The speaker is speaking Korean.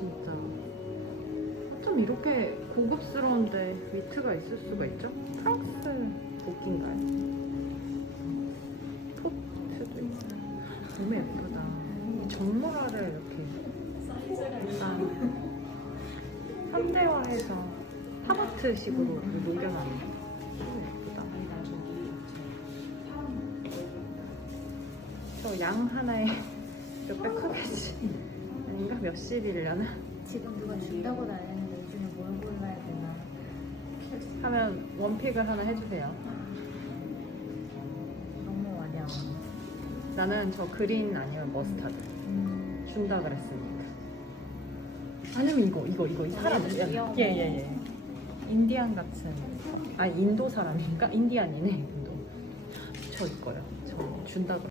진짜. 좀 이렇게 고급스러운데 위트가 있을 수가 있죠? 프랑스 복인가요? 포트도 있어요. 너무 예쁘다. 이 정모라를 이렇게 약간 현대화해서 팝아트식으로 녹여놨네. 너무 예쁘다. 저양 하나에 몇백 커겠지? 몇십이려나? 지금 누가 준다고 나했는데 이 중에 뭘 골라야 되나? 하면 원픽을 하나 해주세요. 너무 완영. 나는 저 그린 아니면 머스타드 음. 준다 그랬으니까. 아니면 이거 이거 이거 이 사람 귀여워. 예예예. 인디안 같은 아 인도 사람인가? 인디안이네 인도. 저 이거요. 저 준다 그랬.